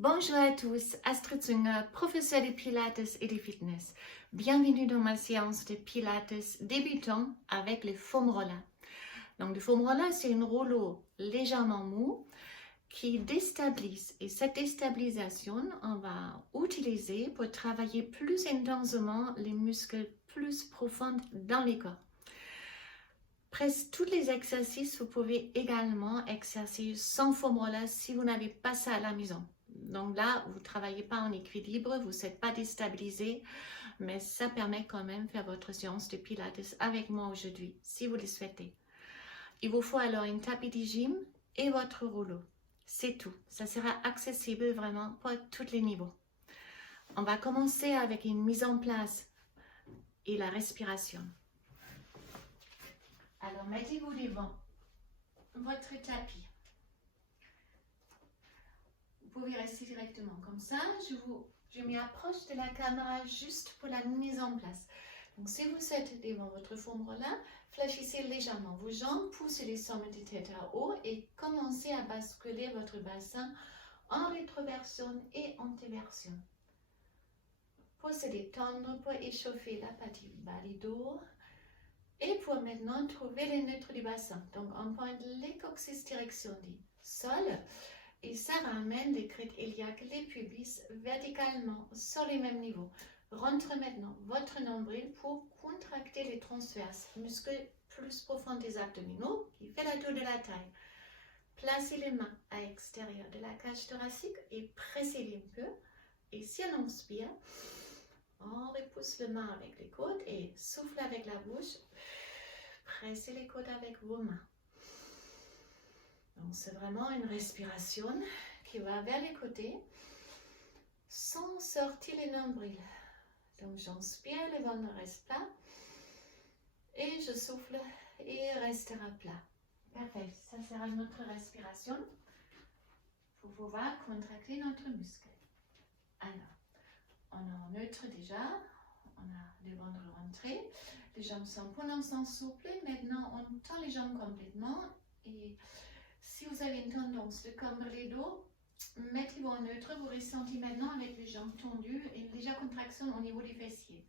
Bonjour à tous, Astrid Zünger, professeure de Pilates et de Fitness. Bienvenue dans ma séance de Pilates débutant avec le foam roller. Donc le foam roller, c'est un rouleau légèrement mou qui déstabilise. Et cette déstabilisation, on va utiliser pour travailler plus intensément les muscles plus profonds dans le corps. Presque tous les exercices, vous pouvez également exercer sans foam roller si vous n'avez pas ça à la maison. Donc là, vous ne travaillez pas en équilibre, vous n'êtes pas déstabilisé, mais ça permet quand même de faire votre séance de Pilates avec moi aujourd'hui, si vous le souhaitez. Il vous faut alors une tapis de gym et votre rouleau. C'est tout. Ça sera accessible vraiment pour tous les niveaux. On va commencer avec une mise en place et la respiration. Alors, mettez-vous devant votre tapis. Vous pouvez rester directement comme ça. Je m'approche de la caméra juste pour la mise en place. Donc, si vous êtes devant votre foam roller, fléchissez légèrement vos jambes, poussez les sommets de tête à haut et commencez à basculer votre bassin en rétroversion et antéversion. Pour se détendre, pour échauffer la partie bas du dos et pour maintenant trouver le neutre du bassin. Donc, on pointe les coccyx direction du sol. Et ça ramène les crêtes iliaques, les pubis verticalement sur les mêmes niveaux. Rentre maintenant votre nombril pour contracter les transverses, muscles plus profonds des abdominaux qui fait la tour de la taille. Placez les mains à l'extérieur de la cage thoracique et pressez-les un peu. Et si on inspire, on repousse les mains avec les côtes et souffle avec la bouche. Pressez les côtes avec vos mains. Donc c'est vraiment une respiration qui va vers les côtés sans sortir les nombrils. Donc j'inspire, le ventre reste plat et je souffle et restera plat. Parfait, ça sera notre respiration pour pouvoir contracter notre muscle. Alors, on est en neutre déjà, on a le ventre rentré, les jambes sont pour l'instant souples, maintenant on tend les jambes complètement et si vous avez une tendance de cambrer le dos, mettez-vous en neutre, vous ressentez maintenant avec les jambes tendues et une légère contraction au niveau des fessiers.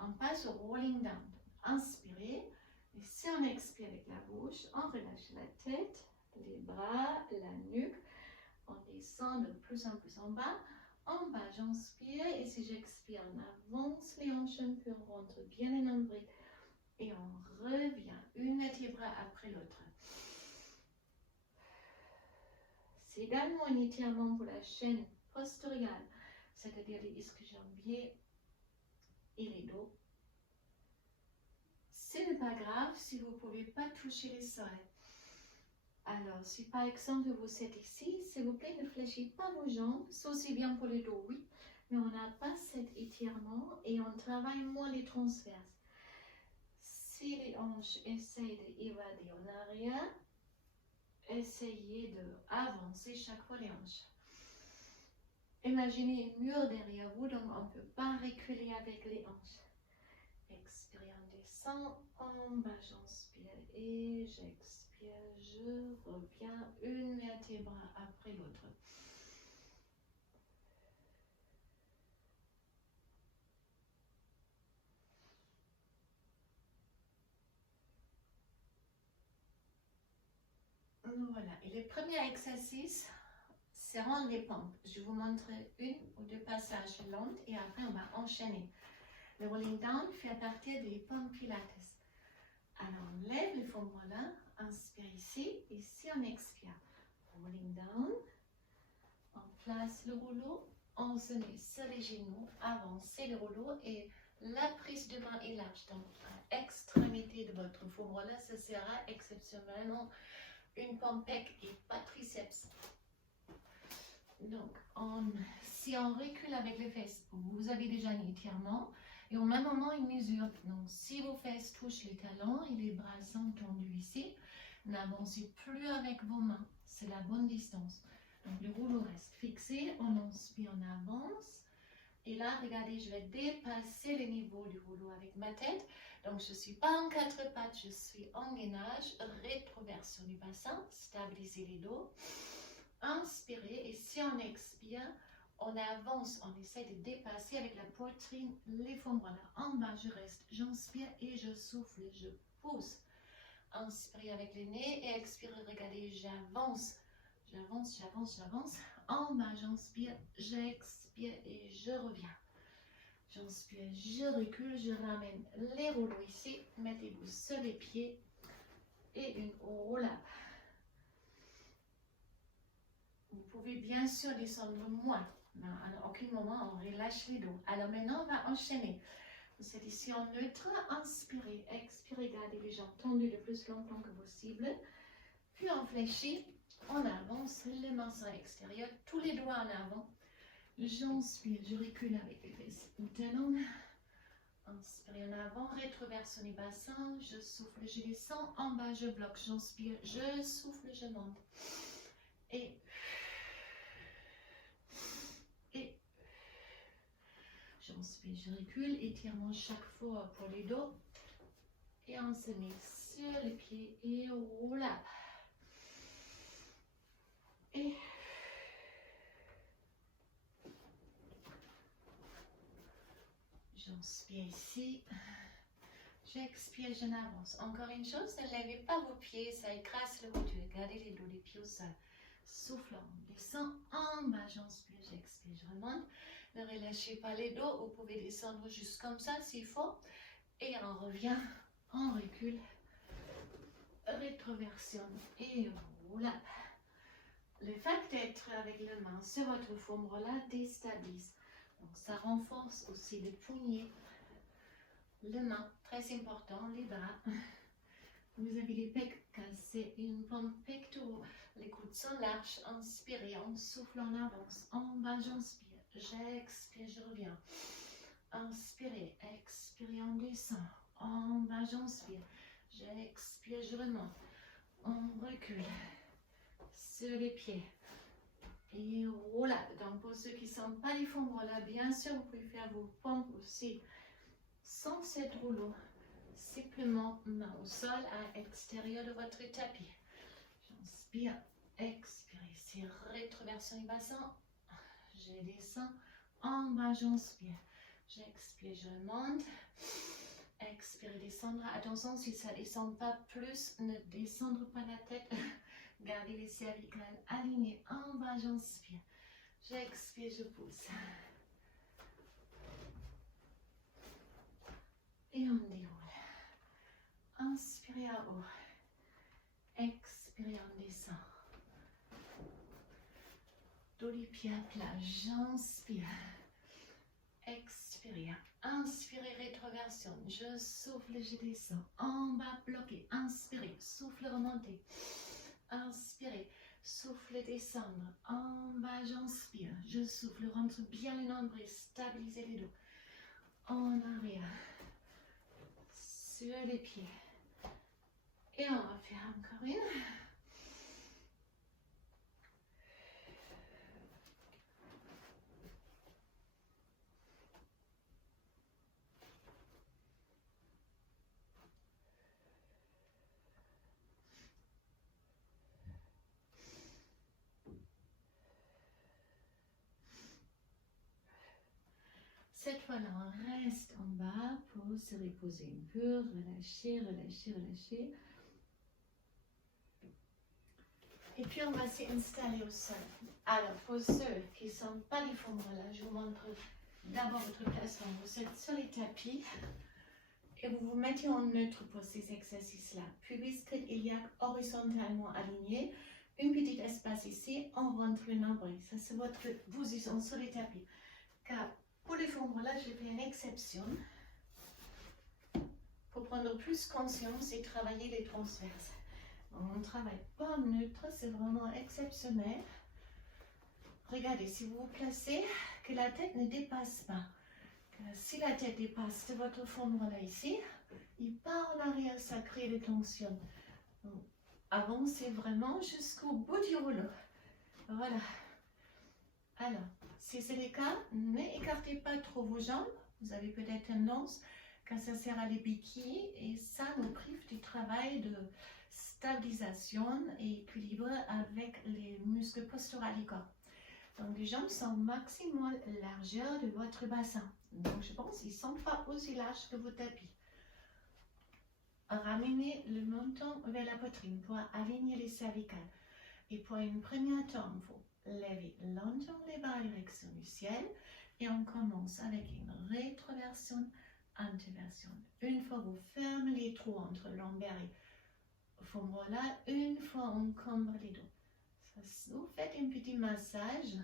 On passe au rolling down. Inspirez, et si on expire avec la bouche, on relâche la tête, les bras, la nuque, on descend de plus en plus en bas. En bas, j'inspire et si j'expire, on avance les hanches un peu, on rentre bien les nombrils et on revient une vertébrale après l'autre. C'est également un étirement pour la chaîne postérieur, c'est-à-dire les ischio-jambiers et les dos. Ce n'est pas grave si vous ne pouvez pas toucher les sols. Alors, si par exemple vous êtes ici, s'il vous plaît, ne fléchissez pas vos jambes, c'est aussi bien pour le dos, oui, mais on n'a pas cet étirement et on travaille moins les transverses. Si les hanches essayent d'évader en arrière, essayez d'avancer chaque fois les hanches. Imaginez un mur derrière vous, donc on ne peut pas reculer avec les hanches. Expirez, on descend, en bas, j'inspire et j'expire, je reviens une vertébrale après l'autre. Voilà, et le premier exercice, c'est rendre les pompes. Je vous montre une ou deux passages lents et après on va enchaîner. Le rolling down fait partie des pompes pilates. Alors on lève le foam roller, inspire ici, et ici on expire. Rolling down, on place le rouleau, on se met sur les genoux, avancez le rouleau et la prise de main est large. Donc à l'extrémité de votre foam roller, ce sera exceptionnellement une pompe pec et pas triceps. Donc si on recule avec les fesses, vous avez déjà un étirement. Et au même moment, une mesure. Donc, si vos fesses touchent les talons et les bras sont tendus ici, n'avancez plus avec vos mains. C'est la bonne distance. Donc, le rouleau reste fixé. On inspire, on avance. Et là, regardez, je vais dépasser le niveau du rouleau avec ma tête. Donc, je ne suis pas en quatre pattes, je suis en gainage. Rétroversion du bassin. Stabilisez les dos. inspirez et si on expire, on avance, on essaie de dépasser avec la poitrine, les fondements là. En bas, je reste, j'inspire et je souffle, je pousse. Inspirez avec le nez et expirez, regardez, j'avance, j'avance, j'avance, j'avance. En bas, j'inspire, j'expire et je reviens. J'inspire, je recule, je ramène les rouleaux ici. Mettez-vous sur les pieds et une roll-up. Vous pouvez bien sûr descendre moins. Mais à aucun moment, on relâche les dos. Alors maintenant, on va enchaîner. Vous êtes ici en neutre. Inspirez, expirez, gardez les jambes tendues le plus longtemps que possible. Puis on fléchit, on avance, les mains sur l'extérieur, tous les doigts en avant. J'inspire, je recule avec les fesses ou talons. Inspirez en avant, rétroversion du bassin. Je souffle, je descends. En bas, je bloque. J'inspire, je souffle, je monte. Et j'inspire, je recule, étirement chaque fois pour les dos. Et on se met sur les pieds et roule up. Et j'inspire ici. J'expire, je n'avance. Encore une chose, ne levez pas vos pieds, ça écrase le haut. Gardez les dos, les pieds au sol. Souffle, on descend en bas, j'inspire, j'expire, je remonte. Ne relâchez pas les dos, vous pouvez descendre juste comme ça s'il faut. Et on revient, on recule, rétroversion et roule. Le fait d'être avec les mains sur votre fémur là déstabilise. Donc ça renforce aussi les poignets, les mains, très important, les bras. Vous avez les pecs cassés, une pompe pectoraux, les coudes sont larges, inspirez, on souffle, on avance, en bas j'inspire, j'expire, je reviens, inspirez, expirez, on descend, en bas j'inspire, j'expire, je remonte, on recule, sur les pieds, et roule. Donc pour ceux qui ne sont pas les fémurs là, bien sûr vous pouvez faire vos pompes aussi, sans cette rouleau. Simplement main au sol à l'extérieur de votre tapis. J'inspire, expire, c'est rétroversion du bassin. Je descends, en bas j'inspire. J'expire, je remonte. Expire, descendre. Attention, si ça ne descend pas plus, ne descendre pas la tête. Gardez les cervicales alignées. En bas j'inspire. J'expire, je pousse. Et on déroule. Inspirez à haut. Expirez, on descend. Dos les pieds à plat. J'inspire. Expirez. Inspirez, rétroversion. Je souffle, je descends. En bas, bloqué. Inspirez. Souffle, remontez. Inspirez. Souffle, descendre. En bas, j'inspire. Je souffle, rentre bien le nombril. Stabilisez les dos. En arrière. Sur les pieds. Et on va faire encore une. Cette fois-là, on reste en bas pour se reposer un peu, relâcher, relâcher, relâcher. Et puis, on va s'installer au sol. Alors, pour ceux qui ne sont pas les fémurs là, je vous montre d'abord votre placement. Vous êtes sur les tapis et vous vous mettez en neutre pour ces exercices-là. Puis, puisqu'il y a horizontalement aligné, un petit espace ici, on rentre le nombril. Ça, c'est votre position sur les tapis. Car pour les fémurs là, j'ai fait une exception pour prendre plus conscience et travailler les transverses. On ne travaille pas en neutre, c'est vraiment exceptionnel. Regardez, si vous vous placez, que la tête ne dépasse pas. Si la tête dépasse de votre fémur là ici, il part en arrière, ça crée des tensions. Donc, avancez vraiment jusqu'au bout du rouleau. Voilà. Alors, si c'est le cas, n'écartez pas trop vos jambes. Vous avez peut-être tendance, quand ça sert à les béquilles, et ça nous prive du travail de stabilisation et équilibre avec les muscles posturaux du corps. Donc les jambes sont maximum largeur de votre bassin. Donc je pense qu'ils sont pas aussi larges que vos tapis. Ramenez le menton vers la poitrine pour aligner les cervicales. Et pour une première temps, il faut lever lentement les bras en direction du ciel. Et on commence avec une rétroversion, introversion. Une fois vous fermez les trous entre lombaire et fémorale, une fois on cambre les dos. Vous faites un petit massage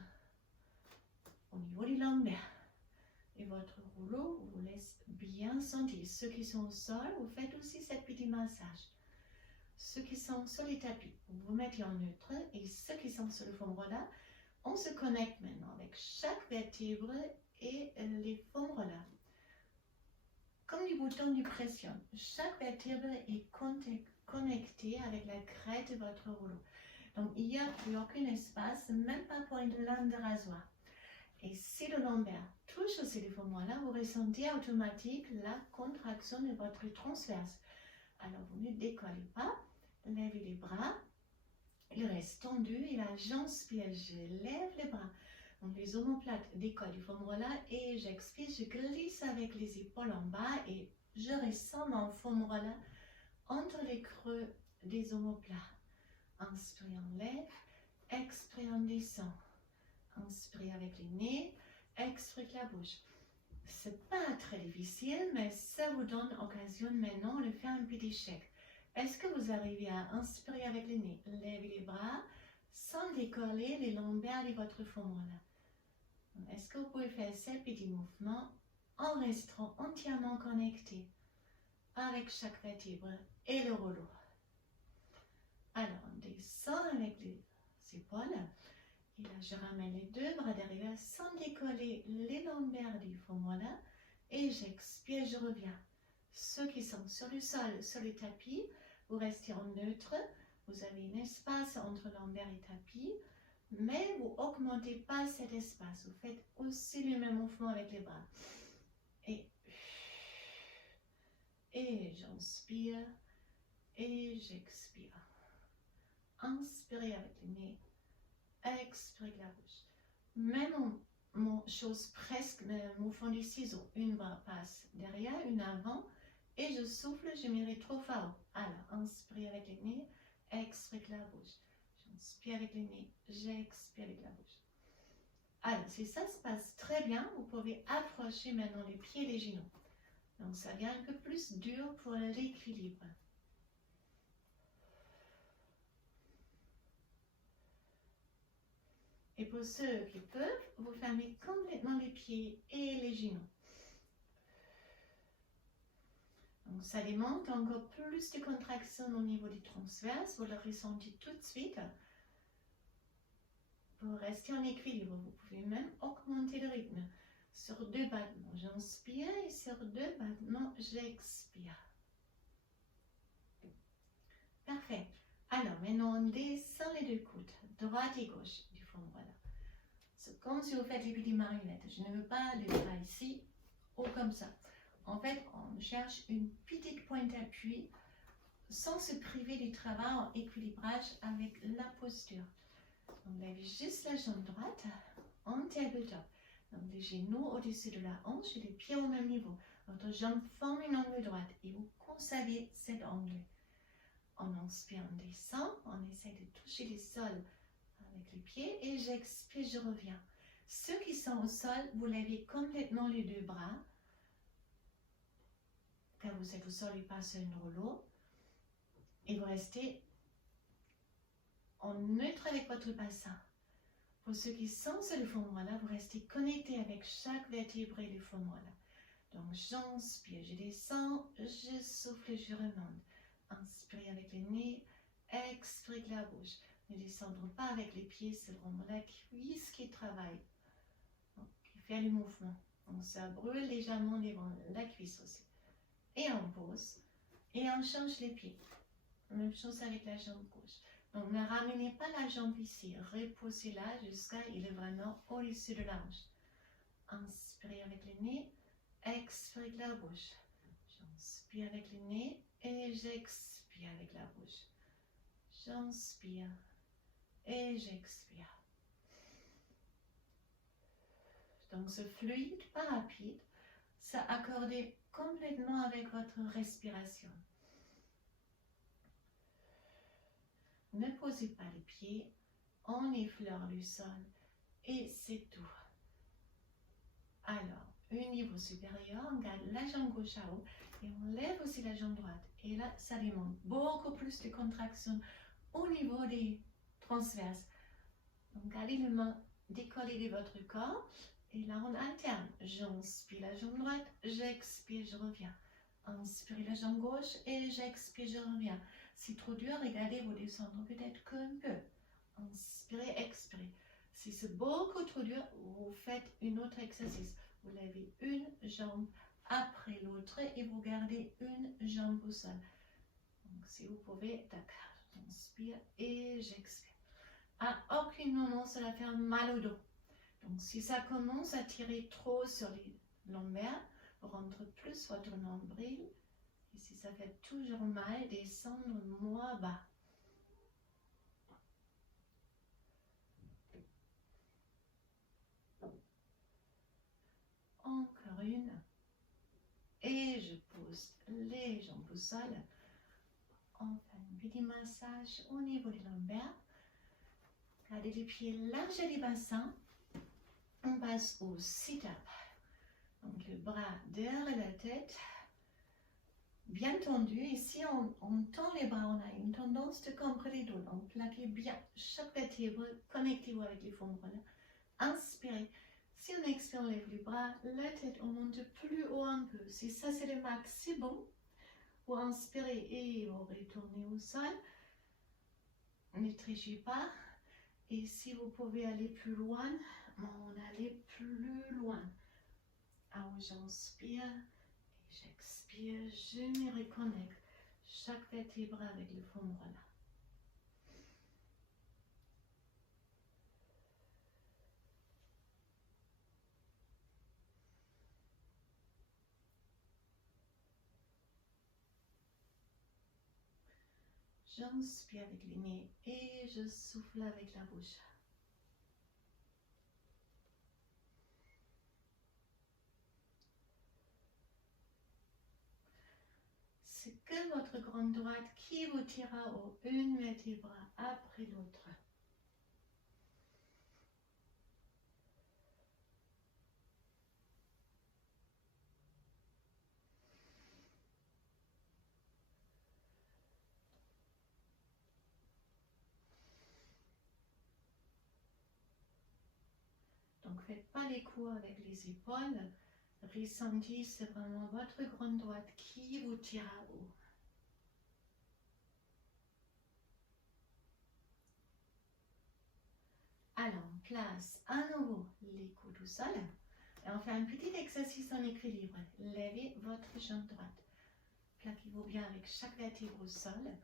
au niveau du lombaire. Et votre rouleau vous laisse bien sentir. Ceux qui sont au sol, vous faites aussi ce petit massage. Ceux qui sont sur les tapis, vous vous mettez en neutre. Et ceux qui sont sur le fémorale, on se connecte maintenant avec chaque vertèbre et les fémorales. Comme du bouton de pression, chaque vertèbre est connectée avec la crête de votre rouleau. Donc il n'y a plus aucun espace, même pas pour une lame de rasoir. Et si le lombaire touche aussi le fémorale, vous ressentez automatiquement la contraction de votre transverse. Alors vous ne décollez pas, levez les bras, il reste tendu et la j'inspire, je lève les bras. Donc les omoplates décollent du fémorale et j'expire, je glisse avec les épaules en bas et je ressens mon fémorale entre les creux des omoplates. Inspire, on lève, expire, on descend. Inspirez avec les nez, expirez la bouche. C'est pas très difficile, mais ça vous donne occasion maintenant de faire un petit chèque. Est-ce que vous arrivez à inspirer avec les nez, levez les bras sans décoller les lombaires de votre fémorale? Est-ce que vous pouvez faire ces petits mouvements en restant entièrement connecté avec chaque vertèbre et le rouleau? Alors, on descend avec les épaules. Et là, je ramène les deux bras derrière sans décoller les lombaires du fémorale. Et j'expire, je reviens. Ceux qui sont sur le sol, sur le tapis, vous restez en neutre. Vous avez un espace entre lombaire et tapis. Mais vous n'augmentez pas cet espace. Vous faites aussi le même mouvement avec les bras. Et j'inspire. Et j'expire. Inspirez avec le nez. Expirez la bouche. Même chose presque le mouvement du ciseau. Une bras passe derrière, une avant. Et je souffle, je me rétrofale. Alors, inspirez avec le nez. Expirez la bouche. J'inspire avec le nez. J'expire avec la bouche. Alors, si ça se passe très bien, vous pouvez approcher maintenant les pieds et les genoux. Donc, ça vient un peu plus dur pour l'équilibre. Et pour ceux qui peuvent, vous fermez complètement les pieds et les genoux. Donc ça demande encore plus de contraction au niveau du transverse. Vous le ressentez tout de suite. Pour rester en équilibre, vous pouvez même augmenter le rythme. Sur 2 battements, j'inspire et sur 2 battements, j'expire. Parfait. Alors maintenant, on descend les 2 coudes, droite et gauche du fémorale. C'est comme si vous faites les petites marionnettes. Je ne veux pas les bras ici ou comme ça. En fait, on cherche une petite pointe d'appui sans se priver du travail en équilibrage avec la posture. On lève juste la jambe droite en tabletop. Donc les genoux au-dessus de la hanche et les pieds au même niveau. Votre jambe forme une angle droite et vous conservez cet angle. On inspire, on descend, on essaie de toucher le sol avec les pieds et j'expire, je reviens. Ceux qui sont au sol, vous levez complètement les 2 bras. Quand vous êtes au sol et pas sur un rouleau. Et vous restez en neutre avec votre bassin. Pour ceux qui sont sur le fémorale, vous restez connecté avec chaque vertèbre du fémorale. Donc j'inspire, je descends, je souffle, je remonte. Inspirez avec le nez, expirez la bouche. Ne descendons pas avec les pieds, c'est vraiment la cuisse qui travaille, qui fait le mouvement. Donc ça brûle légèrement devant la cuisse aussi. Et on pose, et on change les pieds. Même chose avec la jambe gauche. Donc ne ramenez pas la jambe ici, reposez-la jusqu'à il est vraiment au-dessus de la hanche. Inspirez avec le nez, expirez avec la bouche. J'inspire avec le nez et j'expire avec la bouche. J'inspire et j'expire. Donc ce fluide, pas rapide, ça accordé complètement avec votre respiration. Ne posez pas les pieds, on effleure le sol et c'est tout. Alors, au niveau supérieur, on garde la jambe gauche à haut et on lève aussi la jambe droite. Et là, ça demande beaucoup plus de contraction au niveau des transverses. Donc, gardez les mains décollées de votre corps et là, on alterne. J'inspire la jambe droite, j'expire, je reviens. Inspirez la jambe gauche et j'expire, je reviens. Si trop dur, regardez, vous descendre peut-être qu'un peu. Inspirez, expirez. Si c'est beaucoup trop dur, vous faites un autre exercice. Vous levez une jambe après l'autre et vous gardez une jambe au sol. Donc, si vous pouvez, d'accord. J'inspire et j'expire. À aucun moment, ça va faire mal au dos. Donc, si ça commence à tirer trop sur les lombaires, vous rentrez plus votre nombril. Et si ça fait toujours mal, descendre moins bas. Encore une. Et je pose les jambes au sol. On fait un petit massage au niveau des lombaires. Gardez les pieds larges des bassins. On passe au sit-up. Donc le bras derrière la tête. Bien tendu. Ici, on tend les bras. On a une tendance de comprimer les dos. Donc plaquez bien chaque vertèbre. Connectez-vous avec les fondres. Inspirez. Si on expire, on lève les bras, la tête, on monte plus haut un peu. Si ça c'est le max, c'est bon. Vous inspirez et vous retournez au sol. Ne trichez pas. Et si vous pouvez aller plus loin, on allait plus loin. Alors j'inspire et j'expire. Je me reconnecte. Chaque vertèbre avec le fond là. J'inspire avec le nez et je souffle avec la bouche. C'est que votre grande droite qui vous tirera au une vertèbre après l'autre. Donc, faites pas les coups avec les épaules. Ressentez, c'est vraiment votre grande droite qui vous tire à haut. Alors, on place à nouveau les coudes au sol. Et on fait un petit exercice en équilibre. Levez votre jambe droite. Plaquez-vous bien avec chaque vertèbre au sol.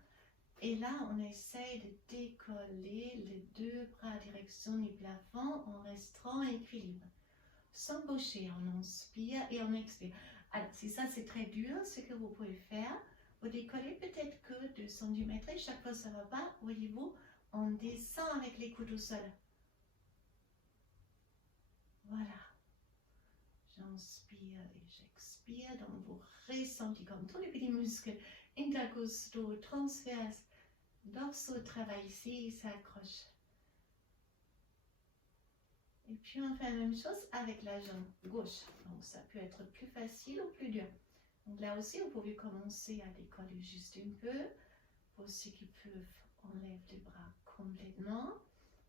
Et là, on essaye de décoller les deux bras en direction du plafond en restant en équilibre. Sans bouger, on inspire et on expire. Alors, si ça c'est très dur, ce que vous pouvez faire, vous décollez peut-être que 2 cm et chaque fois ça ne va pas, voyez-vous, on descend avec les coudes au sol. Voilà. J'inspire et j'expire, donc vous ressentez comme tous les petits muscles intercostaux, transverses, dorsaux travaillent ici, ça accroche. Et puis on fait la même chose avec la jambe gauche. Donc ça peut être plus facile ou plus dur. Donc là aussi, vous pouvez commencer à décoller juste un peu. Pour ceux qui peuvent, on lève les bras complètement.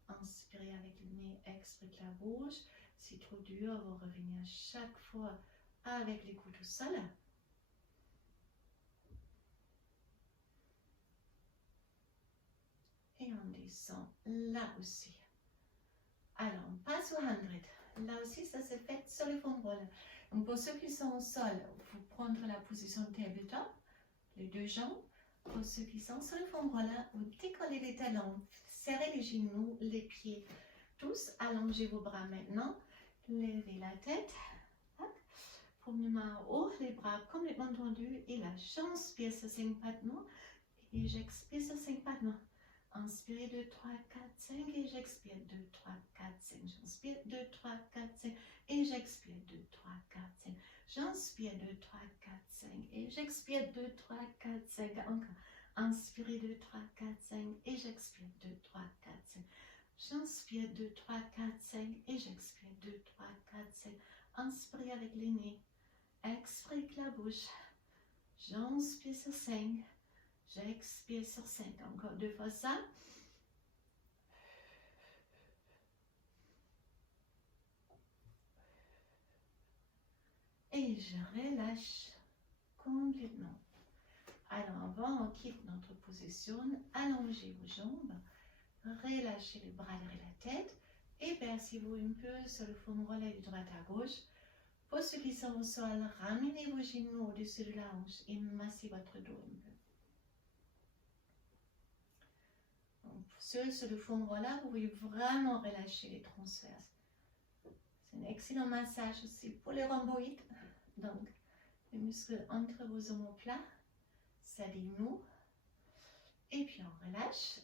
Inspirez avec le nez, expirez avec la bouche. Si trop dur, vous revenez à chaque fois avec les coudes au sol. Et on descend là aussi. Alors, on passe au 100. Là aussi, ça se fait sur le fond de roll. Donc, pour ceux qui sont au sol, vous prendre la position de tabletop, les deux jambes. Pour ceux qui sont sur le fond de roll, vous décollez les talons, serrez les genoux, les pieds. Tous, allongez vos bras maintenant. Levez la tête. Paume de main haut, les bras complètement tendus. Et là, j'inspire ce 5 battements. Et j'expire ce 5 battements. Inspirez 2, 3, 4, 5 et j'expire 2, 3, 4, 5. J'inspire 2, 3, 4, 5 et j'expire 2, 3, 4, 5. J'inspire 2, 3, 4, 5 et j'expire 2, 3, 4, 5. Encore. Inspirez 2, 3, 4, 5 et j'expire 2, 3, 4, 5. J'inspire 2, 3, 4, 5 et j'expire 2, 3, 4, 5. Inspirez avec le nez. Expirez avec la bouche. J'inspire sur 5. J'expire sur 5. Encore 2 fois ça. Et je relâche complètement. Alors avant, on quitte notre position. Allongez vos jambes. Relâchez les bras derrière la tête. Et versez-vous un peu sur le fond de relais de droite à gauche. Pour ceux qui sont au sol, ramenez vos genoux au-dessus de la hanche et massez votre dos un peu. Donc, pour ceux sur le fond de relais, vous pouvez vraiment relâcher les transverses. C'est un excellent massage aussi pour les rhomboïdes. Donc, les muscles entre vos omoplates, ça dénoue. Et puis on relâche.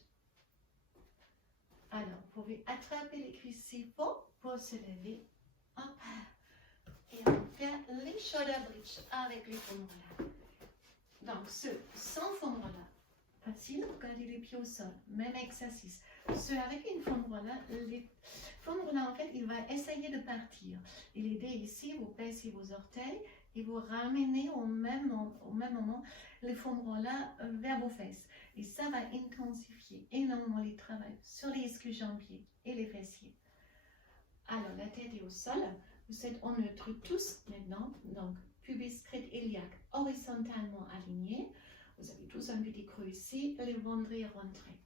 Alors, vous pouvez attraper les cuisses s'il faut pour se lever. Hop. Et on va faire les shoulder bridge avec les fonds de relais. Donc, ceux sans fond de relais, facile, regardez les pieds au sol, même exercice. Ceux avec une fond de relais, les fonds de relais, en fait, il va essayer de partir. Et l'idée ici, vous baissez vos orteils et vous ramenez au même moment les fonds de relais vers vos fesses. Et ça va intensifier énormément le travail sur les ischio-jambiers et les fessiers. Alors, la tête est au sol. Vous êtes en neutre tous maintenant. Donc, pubis, crête, iliaque horizontalement alignés. Vous avez tous un petit creux ici. Les ventres rentrés.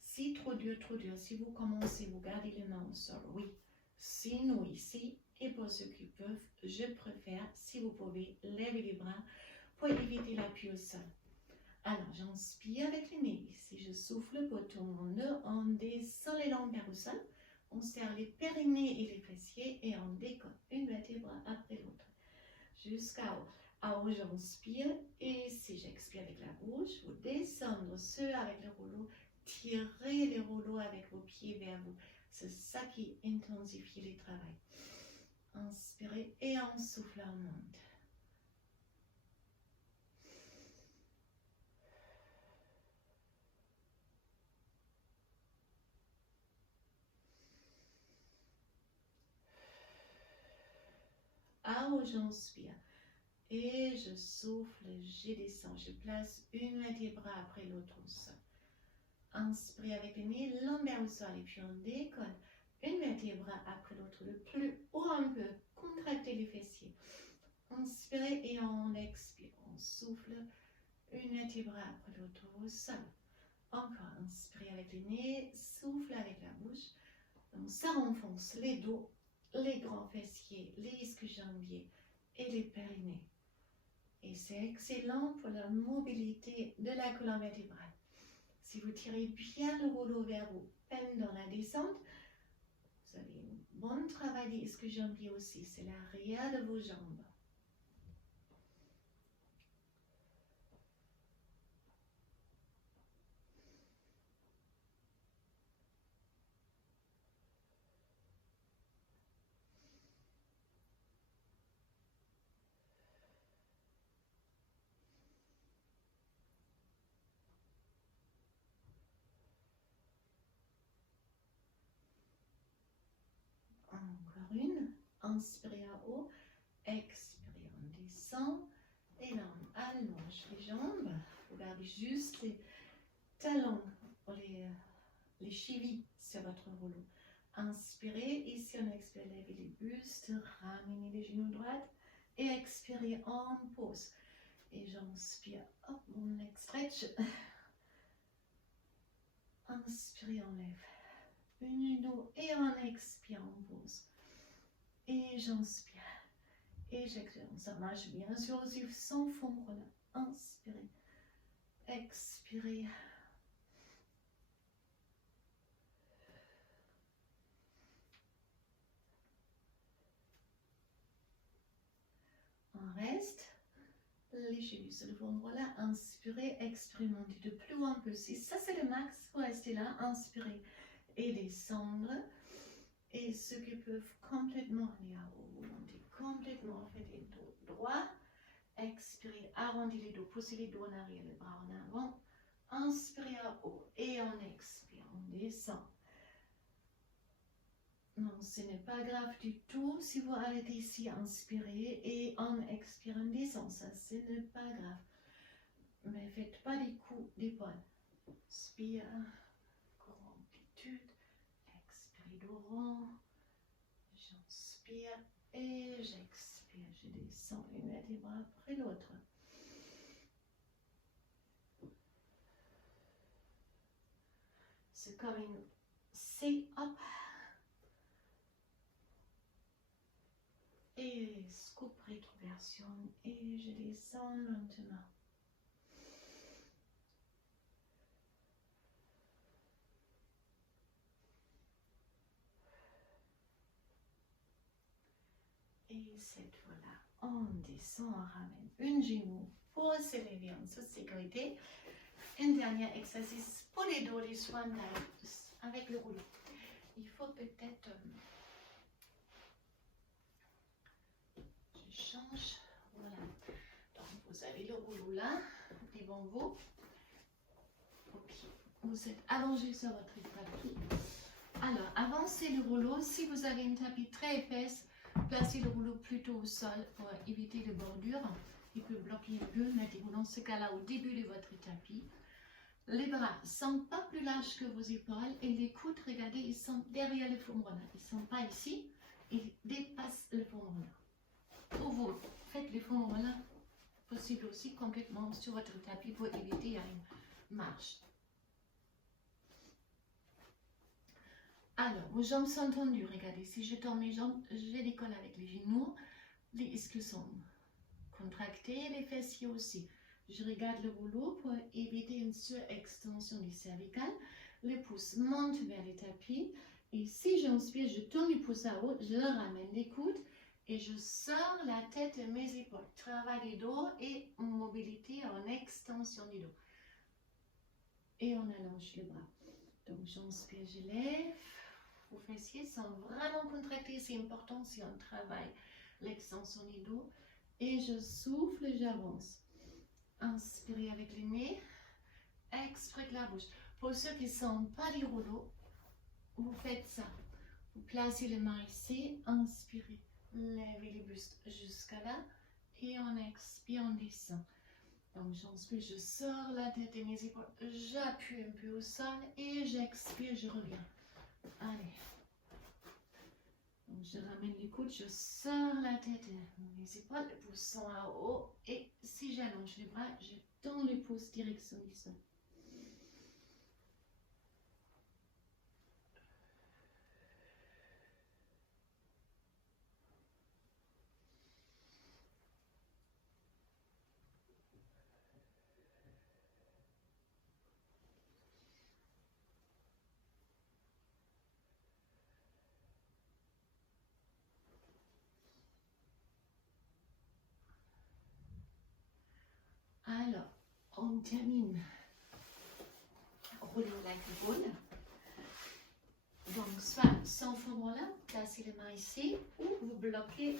Si trop dur, si vous commencez, vous gardez les mains au sol. Oui. Sinon, ici, et pour ceux qui peuvent, je préfère, si vous pouvez, lever les bras pour éviter l'appui au sol. Alors, j'inspire avec le nez. Ici, je souffle pour tout le monde. On descend les lombaires au sol. On serre les périnées et les fessiers et on décolle une vertèbre après l'autre. Jusqu'à haut. À haut, j'inspire. Et si j'expire avec la bouche, vous descendez ceux avec les rouleaux. Tirez les rouleaux avec vos pieds vers vous. C'est ça qui intensifie le travail. Inspirez et on souffle, on monte. À haut, j'inspire. Et je souffle, je descends. Je place une vertèbre après l'autre au sol. Inspirez avec le nez, lombaire au sol. Et puis on décolle une vertèbre après l'autre. Le plus haut un peu. Contractez les fessiers. Inspirez et on expire. On souffle une vertèbre après l'autre au sol. Encore, inspirez avec le nez, souffle avec la bouche. Donc ça renfonce les dos, les grands fessiers, les ischio-jambiers et les périnées. Et c'est excellent pour la mobilité de la colonne vertébrale. Si vous tirez bien le rouleau vers vous, peine dans la descente, vous avez un bon travail des ischio-jambiers aussi. C'est l'arrière de vos jambes. Encore une. Inspirez à haut. Expirez, on descend. Et là, on allonge les jambes. Vous gardez juste les talons, les chevilles sur votre rouleau. Inspirez. Ici, on expire, levez les bustes. Ramenez les genoux droits. Et expirez en pause. Et j'inspire. Hop, mon leg stretch. Inspirez, on lève. Une dos et on expire, on pose. Et j'inspire. Et j'expire. Ça marche bien sûr aussi sans fondre là. Inspirez. Expirez. On reste. léger sur le fond. Voilà, inspirez, expérimentez de plus en plus. Si ça c'est le max, vous restez là, inspirez et descendre. Et ceux qui peuvent complètement aller à haut, vous montez complètement, faites les dos droits. Expirez, arrondissez les dos, poussez les dos en arrière, les bras en avant. Inspirez à haut et on expire, on descend. Non, ce n'est pas grave du tout si vous arrêtez ici, inspirez et en expirant, on descend. Ça, ce n'est pas grave. Mais faites pas des coups d'épaule. Inspire, grande amplitude. Expirez de rond. J'inspire et j'expire. Je descends une vertèbre après l'autre. C'est comme une C-up. Et scoop rétroversion et je descends lentement. Et cette fois-là, on descend, on ramène une genou pour se lever en toute sécurité. Un dernier exercice pour les dos, les swan dives avec le rouleau. Il faut peut-être... je change. Voilà. Donc vous avez le rouleau là, devant vous. Okay. Vous êtes allongé sur votre tapis. Alors, avancez le rouleau. Si vous avez une tapis très épaisse, placez le rouleau plutôt au sol pour éviter les bordures. Il peut bloquer un peu. Mettez-vous dans ce cas-là au début de votre tapis. Les bras ne sont pas plus larges que vos épaules et les coudes, regardez, ils sont derrière le fémur. Ils ne sont pas ici, ils dépassent le fémur. Pour vous, faites le fémur là, possible aussi complètement sur votre tapis pour éviter une marche. Alors, vos jambes sont tendues, regardez, si je tends mes jambes, je décolle avec les genoux, les ischios sont contractés, les fessiers aussi. Je regarde le rouleau pour éviter une surextension du cervical. Les pouces montent vers le tapis. Et si j'inspire, je tourne les pouces à haut, je ramène les coudes et je sors la tête de mes épaules. Travail du dos et mobilité en extension du dos. Et on allonge les bras. Donc j'inspire, je lève. Vos fessiers sont vraiment contractés. C'est important si on travaille l'extension du dos. Et je souffle et j'avance. Inspirez avec le nez, expirez avec la bouche. Pour ceux qui ne sont pas du rouleau, vous faites ça. Vous placez les mains ici, inspirez, levez le buste jusqu'à là et on expire, on descend. Donc j'inspire, je sors la tête de mes épaules, j'appuie un peu au sol et j'expire, je reviens. Allez. Donc je ramène les coudes, je sors la tête de mes épaules, les pouces sont à haut et si j'allonge les bras, je tends les pouces direction du sol. Alors, on termine. Roulez la l'épaule. Donc, soit sans fémur là, placez les mains ici, ou vous bloquez,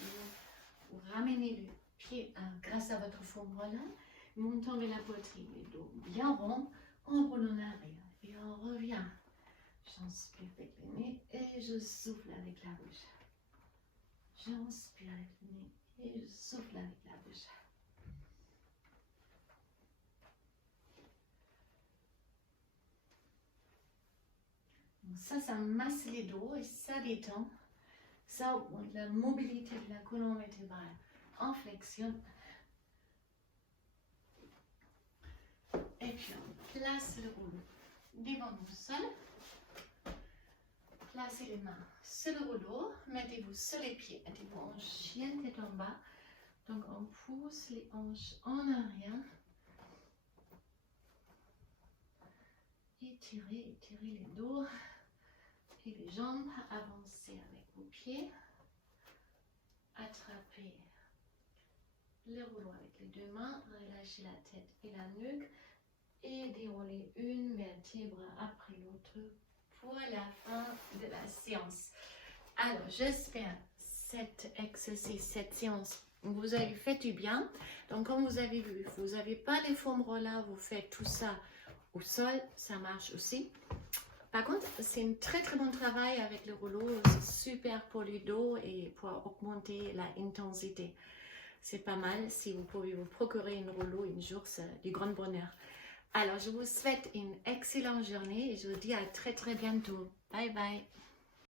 vous ramenez le pied grâce à votre fémur là, montant vers la poitrine, le dos bien rond, on roule en arrière et on revient. J'inspire avec le nez et je souffle avec la bouche. J'inspire avec le nez et je souffle avec la bouche. Donc ça masse les dos et ça détend. Ça augmente la mobilité de la colonne vertébrale. En flexion. Et puis on place le rouleau devant nous seul. Placez les mains sur le rouleau. Mettez-vous sur les pieds. Mettez-vous en chien tête en bas. Donc on pousse les hanches en arrière. Étirez les dos et les jambes. Avancez avec vos pieds. Attrapez les rouleaux avec les deux mains, relâchez la tête et la nuque et déroulez une vertèbre après l'autre pour la fin de la séance. Alors, j'espère cet exercice, cette séance, vous avez fait du bien. Donc, comme vous avez vu, vous n'avez pas les foam rollers, vous faites tout ça au sol, ça marche aussi. Par contre, c'est un très très bon travail avec le rouleau, c'est super pour le dos et pour augmenter l'intensité. C'est pas mal, si vous pouvez vous procurer un rouleau un jour, c'est du grand bonheur. Alors, je vous souhaite une excellente journée et je vous dis à très très bientôt. Bye bye.